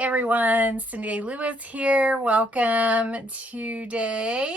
everyone, Cindy Lewis here. Welcome today.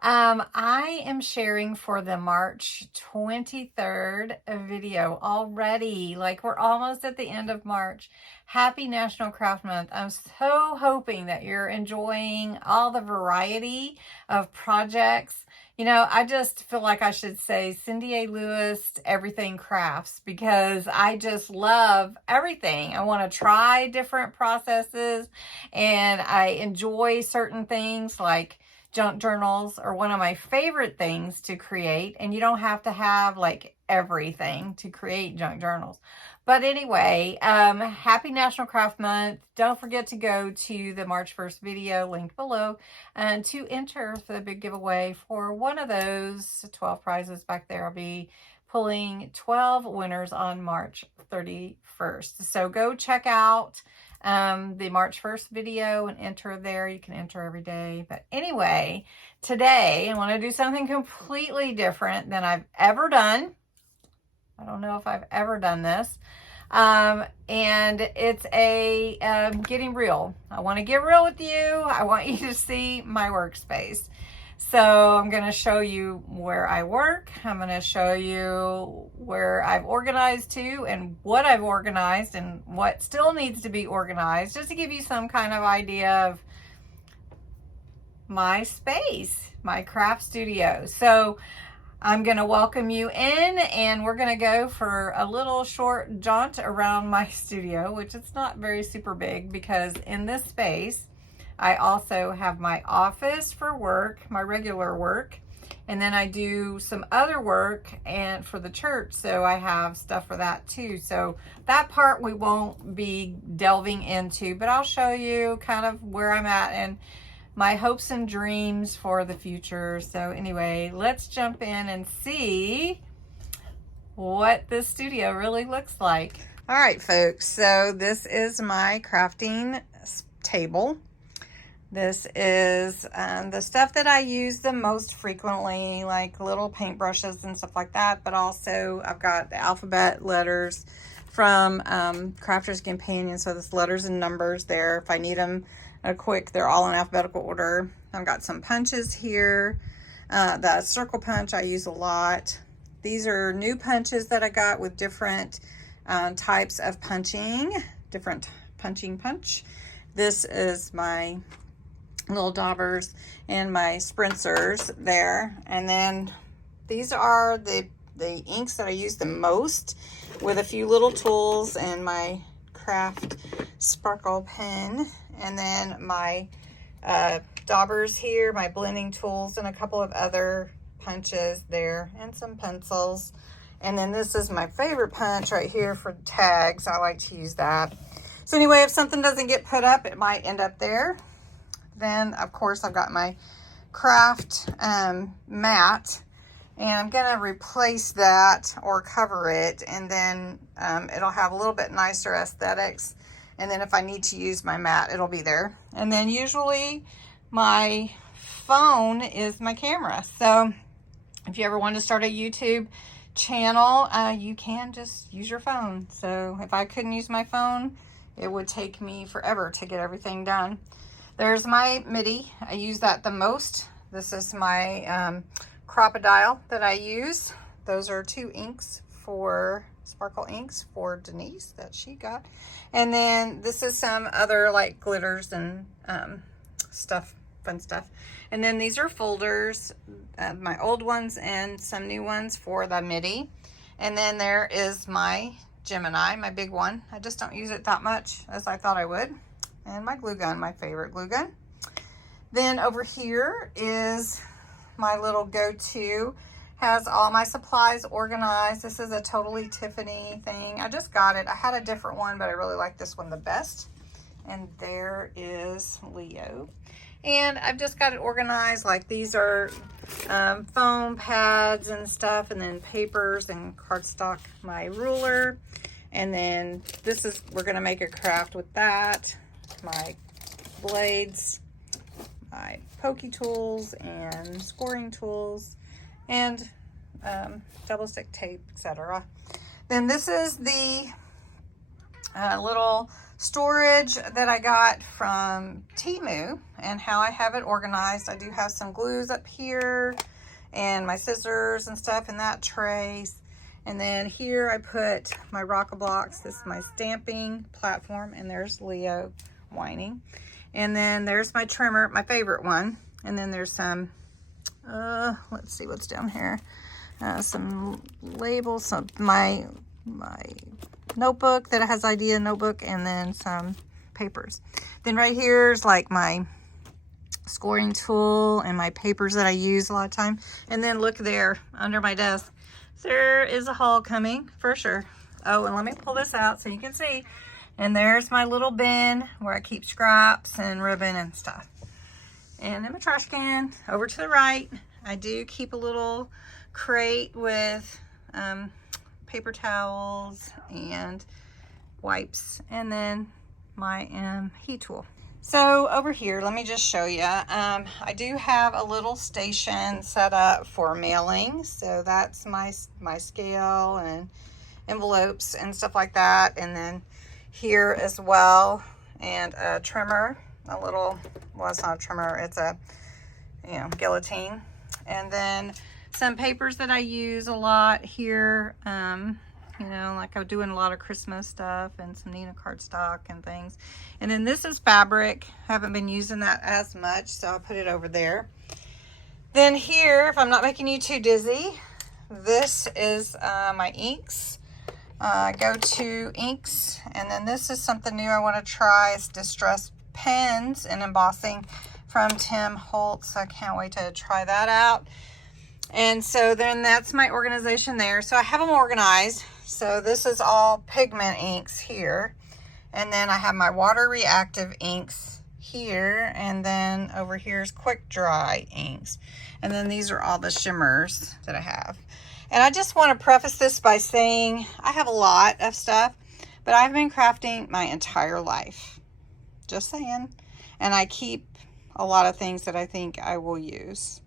I am sharing for the March 23rd video already. Like, we're almost at the end of March. Happy National Craft Month. I'm so hoping that you're enjoying all the variety of projects. You know, I just feel like I should say Cindy A. Lewis, Everything Crafts, because I just love everything. I want to try different processes, and I enjoy certain things like junk journals are one of my favorite things to create, and you don't have to have like everything to create junk journals. But anyway, happy National Craft Month. Don't forget to go to the March 1st video linked below and to enter for the big giveaway for one of those 12 prizes back there. I'll be pulling 12 winners on March 31st. So go check out the March 1st video and enter there. You can enter every day. But anyway, today I want to do something completely different than I've ever done. I don't know if I've ever done this. And it's a getting real. I want to get real with you. I want you to see my workspace. So I'm going to show you where I work. I'm going to show you where I've organized to and what I've organized and what still needs to be organized, just to give you some kind of idea of my space, my craft studio. So I'm going to welcome you in, and we're going to go for a little short jaunt around my studio, which it's not very super big, because in this space I also have my office for work, my regular work, and then I do some other work and for the church, so I have stuff for that too. So that part we won't be delving into, but I'll show you kind of where I'm at and my hopes and dreams for the future. So anyway, let's jump in and see what this studio really looks like. All right, folks, so this is my crafting table. This is the stuff that I use the most frequently, like little paintbrushes and stuff like that, but also I've got the alphabet letters from Crafter's Companion, so there's letters and numbers there if I need them quick. They're all in alphabetical order. I've got some punches here. The circle punch I use a lot. These are new punches that I got with different types of punching, different punch. This is my little daubers and my spritzers there. And then these are the inks that I use the most, with a few little tools and my craft sparkle pen. And then my daubers here, my blending tools, and a couple of other punches there, and some pencils. And then this is my favorite punch right here for tags. I like to use that. So anyway, if something doesn't get put up, it might end up there. Then, of course, I've got my craft mat, and I'm going to replace that or cover it, and then it'll have a little bit nicer aesthetics. And then if I need to use my mat, it'll be there. And then usually my phone is my camera. So if you ever want to start a YouTube channel, you can just use your phone. So if I couldn't use my phone, it would take me forever to get everything done. There's my MIDI. I use that the most. This is my Crocodile that I use. Those are 2 inks for sparkle inks for Denise that she got. And then this is some other like glitters and stuff, fun stuff. And then these are folders, my old ones and some new ones for the MIDI. And then there is my Gemini, my big one. I just don't use it that much as I thought I would. And my glue gun, my favorite glue gun. Then over here is my little go-to. Has all my supplies organized. This is a Totally Tiffany thing. I just got it. I had a different one, but I really like this one the best. And there is Leo. And I've just got it organized. Like, these are foam pads and stuff, and then papers and cardstock, my ruler. And then this is, we're gonna make a craft with that. My blades, my pokey tools and scoring tools, and double stick tape, etc. Then this is the little storage that I got from Temu and how I have it organized. I do have some glues up here and my scissors and stuff in that tray. And then here I put my Rock-a-Blocks. This is my stamping platform, and there's Leo whining. And then there's my trimmer, my favorite one. And then there's some, let's see what's down here. Some labels, some my notebook that has idea notebook, and then some papers. Then right here is like my scoring tool and my papers that I use a lot of time. And then look there under my desk, there is a haul coming for sure. Oh, and let me pull this out so you can see. And there's my little bin where I keep scraps and ribbon and stuff. And then my trash can. Over to the right, I do keep a little crate with paper towels and wipes, and then my heat tool. So over here, let me just show you. I do have a little station set up for mailing. So that's my scale and envelopes and stuff like that. And then here as well, and a trimmer, a little, well, it's not a trimmer, it's a, guillotine. And then some papers that I use a lot here, like I'm doing a lot of Christmas stuff and some Nina cardstock and things. And then this is fabric. Haven't been using that as much, so I'll put it over there. Then here, if I'm not making you too dizzy, this is my inks. Go-to inks. And then this is something new I want to try. It's distress pens and embossing from Tim Holtz. I can't wait to try that out. And so then that's my organization there. So I have them organized. So this is all pigment inks here. And then I have my water reactive inks here. And then over here is quick dry inks. And then these are all the shimmers that I have. And I just want to preface this by saying I have a lot of stuff, but I've been crafting my entire life. Just saying. And I keep a lot of things that I think I will use.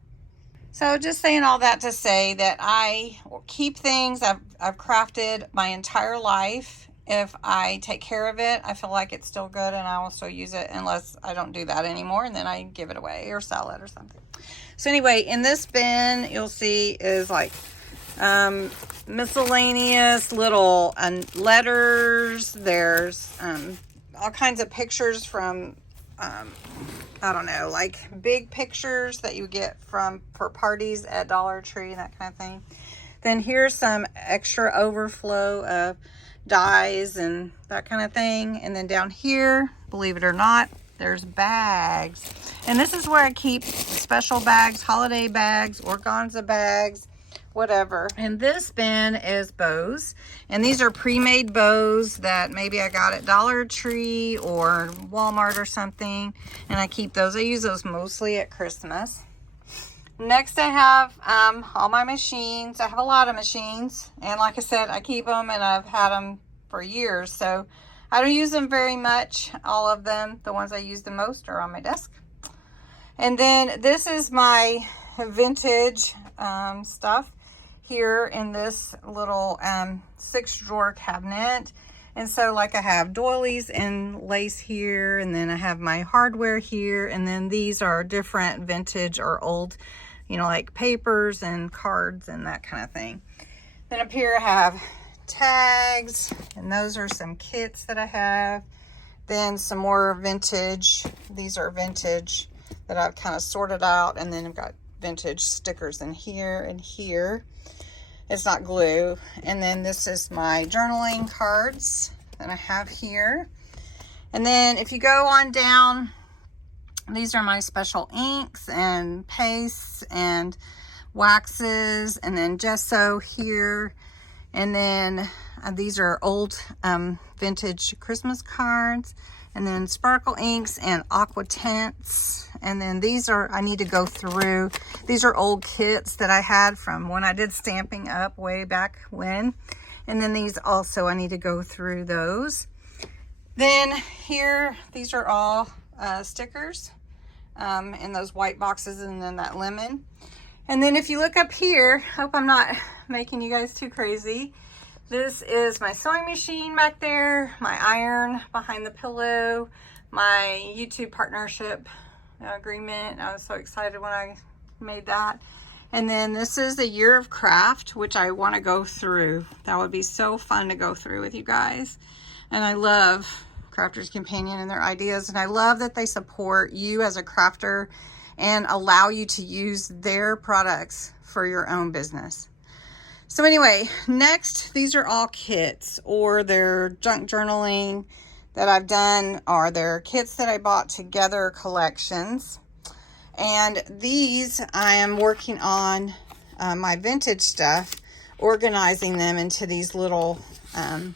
So just saying all that to say that I keep things I've crafted my entire life. If I take care of it, I feel like it's still good and I will still use it unless I don't do that anymore, and then I give it away or sell it or something. So anyway, in this bin, you'll see is like miscellaneous little letters. There's all kinds of pictures from I don't know, like big pictures that you get for parties at Dollar Tree, that kind of thing. Then here's some extra overflow of dies and that kind of thing. And then down here, believe it or not, there's bags. And this is where I keep special bags, holiday bags, organza bags, whatever. And this bin is bows, and these are pre-made bows that maybe I got at Dollar Tree or Walmart or something, and I keep those. I use those mostly at Christmas. Next, I have all my machines. I have a lot of machines, and like I said, I keep them and I've had them for years, so I don't use them very much. All of them, the ones I use the most, are on my desk. And then this is my vintage stuff here in this little 6-drawer cabinet. And so like I have doilies and lace here, and then I have my hardware here, and then these are different vintage or old, like papers and cards and that kind of thing. Then up here I have tags, and those are some kits that I have. Then some more vintage. These are vintage that I've kind of sorted out, and then I've got vintage stickers in here and here. It's not glue. And then this is my journaling cards that I have here. And then if you go on down, these are my special inks and pastes and waxes, and then gesso here. And then these are old vintage Christmas cards. And then sparkle inks and aqua tints. And then these are, I need to go through, these are old kits that I had from when I did Stampin' Up! Way back when. And then these also, I need to go through those. Then here, these are all stickers in those white boxes, and then that lemon. And then if you look up here, hope I'm not making you guys too crazy. This is my sewing machine back there, my iron behind the pillow, my YouTube partnership agreement. I was so excited when I made that. And then this is the year of craft, which I want to go through. That would be so fun to go through with you guys. And I love Crafter's Companion and their ideas, and I love that they support you as a crafter and allow you to use their products for your own business. So anyway, next, these are all kits, or they're junk journaling that I've done, or they're kits that I bought together, collections. And these, I am working on my vintage stuff, organizing them into these little bins,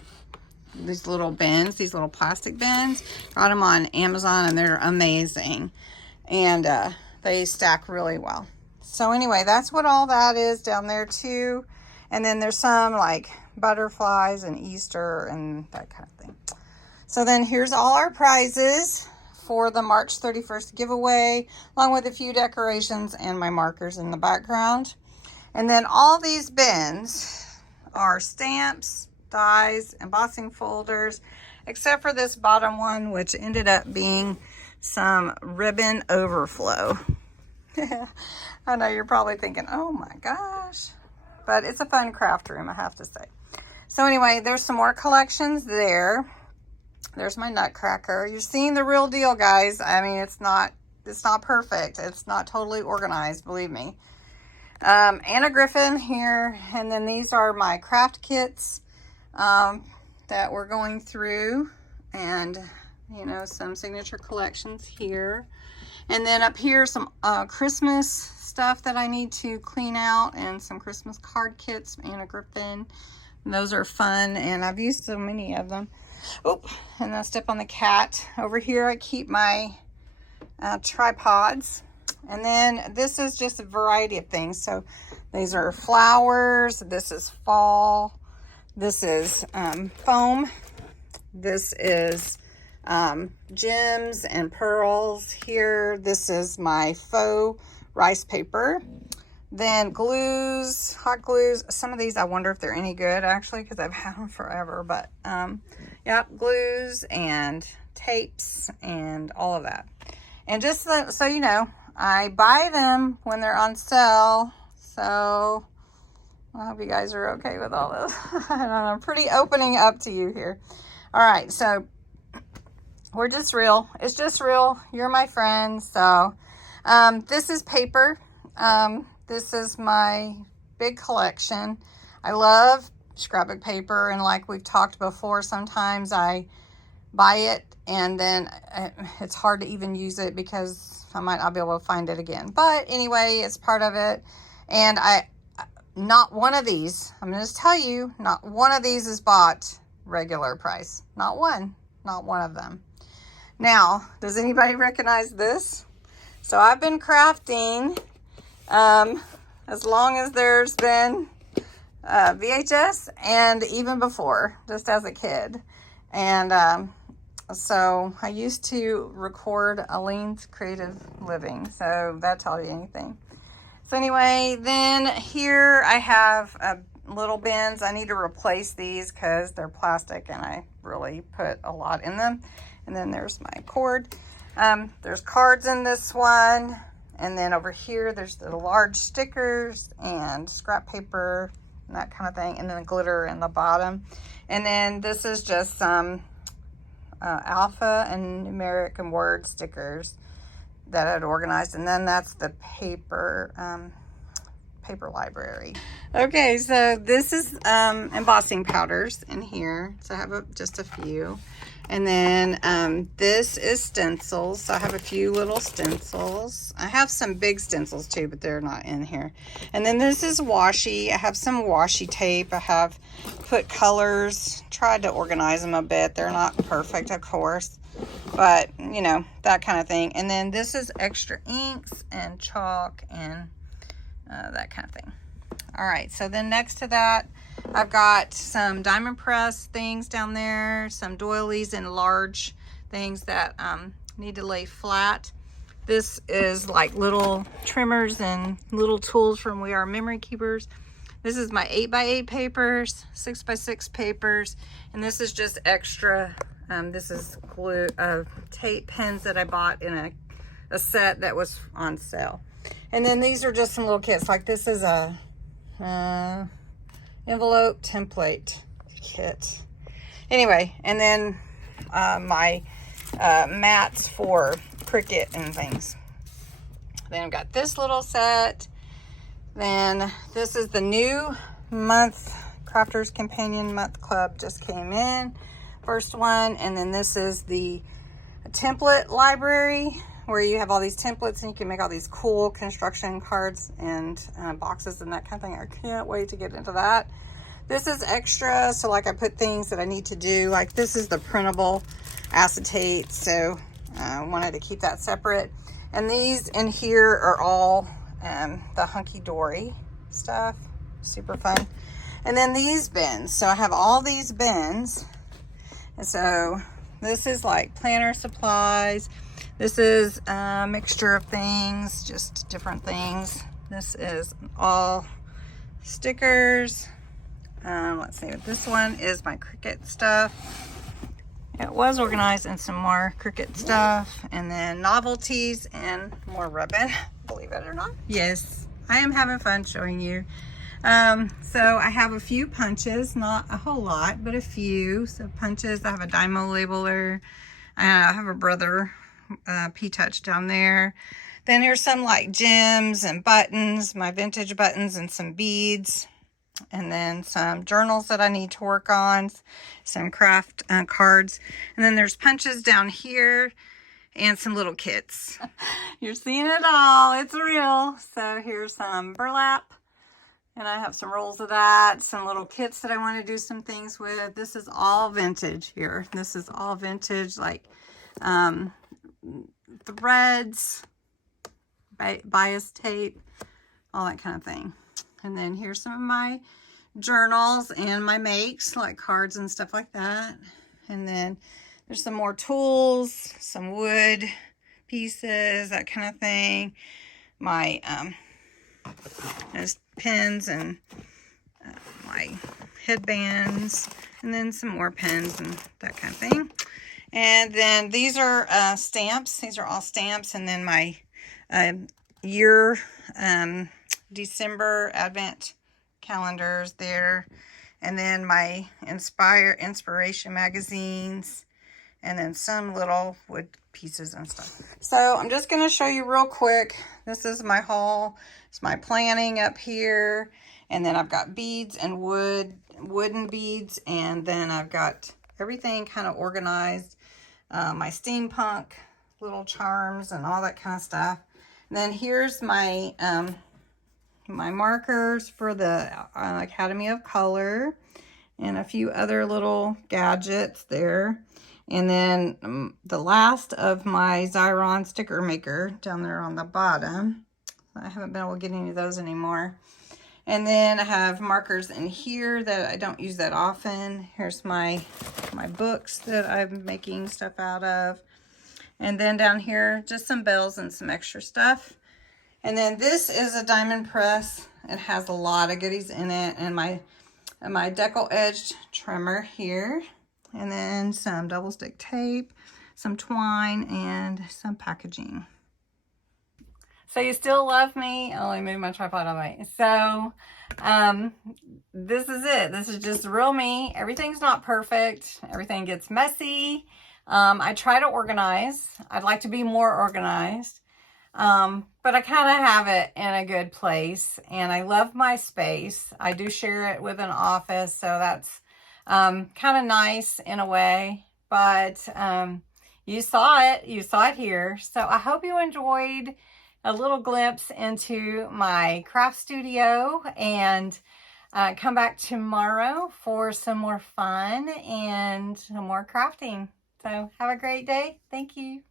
these little plastic bins. Got them on Amazon, and they're amazing. And they stack really well. So anyway, that's what all that is down there too. And then there's some like butterflies and Easter and that kind of thing. So then here's all our prizes for the March 31st giveaway, along with a few decorations and my markers in the background. And then all these bins are stamps, dies, embossing folders, except for this bottom one, which ended up being some ribbon overflow. I know you're probably thinking, oh my gosh, but it's a fun craft room, I have to say. So anyway, there's some more collections there. There's my nutcracker. You're seeing the real deal, guys. I mean, it's not perfect. It's not totally organized, believe me. Anna Griffin here, and then these are my craft kits that we're going through, and you know, some signature collections here. And then up here, some Christmas stuff that I need to clean out, and some Christmas card kits, Anna Griffin. And those are fun, and I've used so many of them. Oh, and I step on the cat. Over here, I keep my tripods. And then this is just a variety of things. So these are flowers. This is fall. This is foam. This is gems and pearls here. This is my faux rice paper. Then glues, hot glues. Some of these I wonder if they're any good actually, because I've had them forever. But yep, glues and tapes and all of that. And just so you know, I buy them when they're on sale. So I hope you guys are okay with all this. I'm pretty opening up to you here. All right, so we're just real. It's just real. You're my friend. So this is paper. This is my big collection. I love scrapbook paper, and like we've talked before, sometimes I buy it and then it's hard to even use it because I might not be able to find it again. But anyway, it's part of it. And not one of these, I'm going to tell you, not one of these is bought regular price. Not one of them. Now, does anybody recognize this? So I've been crafting as long as there's been VHS, and even before, just as a kid. And so I used to record Aleene's Creative Living, so that tells you anything. So anyway, then here I have little bins. I need to replace these because they're plastic and I really put a lot in them. And then there's my cord. There's cards in this one. And then over here, there's the large stickers and scrap paper and that kind of thing. And then glitter in the bottom. And then this is just some alpha and numeric and word stickers that I'd organized. And then that's the paper library. Okay, so this is embossing powders in here. So I have just a few. And then this is stencils. So I have a few little stencils. I have some big stencils too, but they're not in here. And then this is washi. I have some washi tape. I have put colors, tried to organize them a bit. They're not perfect, of course, but you know, that kind of thing. And then this is extra inks and chalk and that kind of thing. All right, so then next to that, I've got some diamond press things down there, some doilies and large things that need to lay flat. This is like little trimmers and little tools from We Are Memory Keepers This is my 8x8 papers, 6x6 papers, and this is just extra. This is glue, tape pens that I bought in a set that was on sale. And then these are just some little kits. Like this is a envelope template kit. Anyway, and then my mats for Cricut and things. Then I've got this little set. Then this is the new month, Crafters Companion Month Club just came in. First one. And then this is the template library where you have all these templates and you can make all these cool construction cards and boxes and that kind of thing. I can't wait to get into that. This is extra, so like I put things that I need to do. Like this is the printable acetate, so I wanted to keep that separate. And these in here are all the hunky-dory stuff. Super fun. And then these bins. So I have all these bins. And so this is like planner supplies. This is a mixture of things, just different things. This is all stickers. Let's see, this one is my Cricut stuff. It was organized in some more Cricut stuff, and then novelties and more ribbon, believe it or not. Yes, I am having fun showing you. So I have a few punches, not a whole lot, but a few. So punches, I have a Dymo labeler. I have a Brother P-Touch down there. Then here's some like gems and buttons, my vintage buttons and some beads. And then some journals that I need to work on, some craft cards. And then there's punches down here and some little kits. You're seeing it all. It's real. So here's some burlap. And I have some rolls of that. Some little kits that I want to do some things with. This is all vintage here. This is all vintage, like threads, bias tape, all that kind of thing. And then here's some of my journals and my makes, like cards and stuff like that. And then there's some more tools, some wood pieces, that kind of thing. My there's pins and my headbands, and then some more pins and that kind of thing. And then these are stamps. These are all stamps. And then my year December Advent calendars there, and then my inspiration magazines, and then some little wood pieces and stuff. So I'm just going to show you real quick. This is my haul. It's my planning up here, and then I've got beads and wooden beads, and then I've got everything kind of organized. My steampunk little charms and all that kind of stuff. And then here's my my markers for the Academy of Color, and a few other little gadgets there. And then the last of my Xyron sticker maker down there on the bottom. I haven't been able to get any of those anymore. And then I have markers in here that I don't use that often. Here's my books that I'm making stuff out of. And then down here, just some bells and some extra stuff. And then this is a diamond press. It has a lot of goodies in it. And my decal edged trimmer here. And then some double stick tape, some twine, and some packaging. So you still love me? Oh, I moved my tripod on me. So this is it. This is just real me. Everything's not perfect. Everything gets messy. I try to organize. I'd like to be more organized. But I kind of have it in a good place, and I love my space. I do share it with an office, so that's kind of nice in a way, but you saw it here. So I hope you enjoyed a little glimpse into my craft studio, and come back tomorrow for some more fun and some more crafting. So have a great day. Thank you.